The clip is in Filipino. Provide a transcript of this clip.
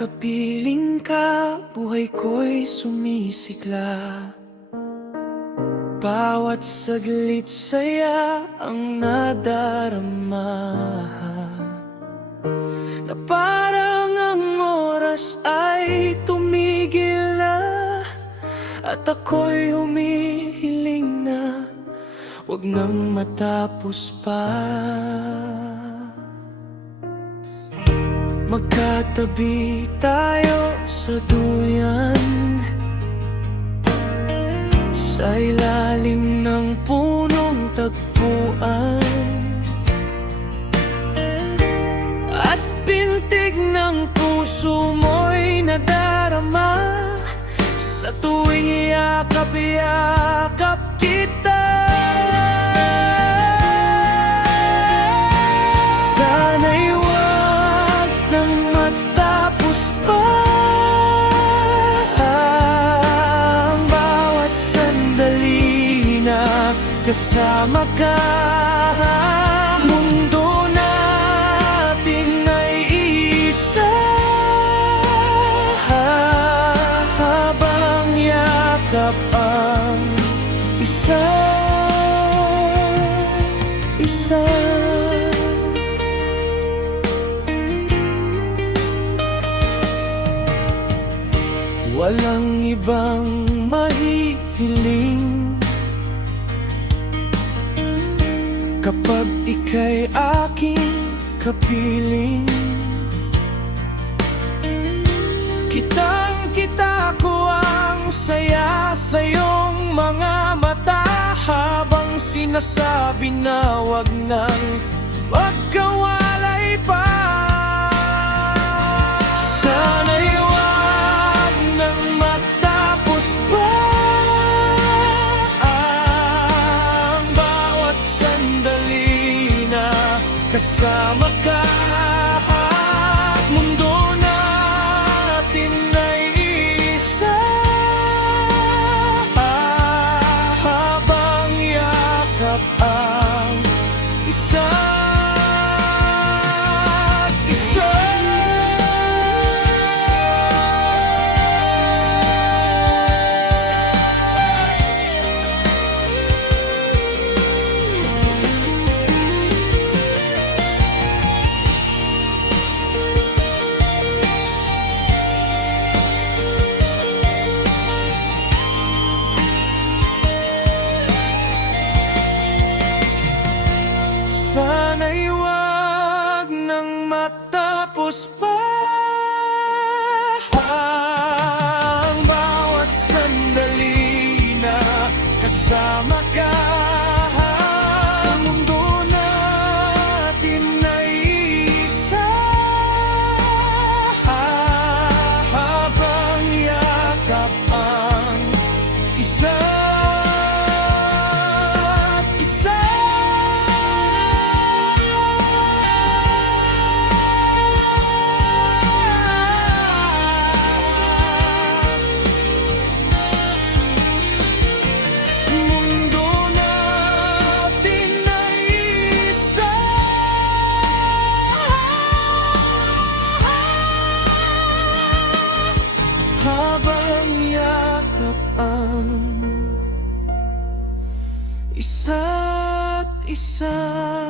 kapiling ka, buhay ko'y sumisigla. Bawat saglit saya ang nadarama, na parang ang oras ay tumigil na, at ako'y humihiling na huwag nang matapos pa. Magkatabi tayo sa duyan, sa ilalim ng punong tagpuan, at pintig ng puso mo'y nadarama sa tuwing yakap-yakap kita. Sana'y wag nang matapos pa ang bawat sandali na kasama ka. Mundo natin ay isa, habang yakap ang isa-isa. Walang ibang mahihiling kapag ika'y aking kapiling. Kitang-kita ko ang saya sa iyong mga mata, habang sinasabi na wag nang magkawalay pa. Sana'y wag nang matapos pa ang bawat sandali na kasama ka. Mundo natin ay isa, habang yakap ang isa-isa. Sana'y wag nang matapos pa ang bawat sandali na kasama ka. Mundo natin ay isa, habang yakap ang isa-isa. Habang yakap ang isa't isa.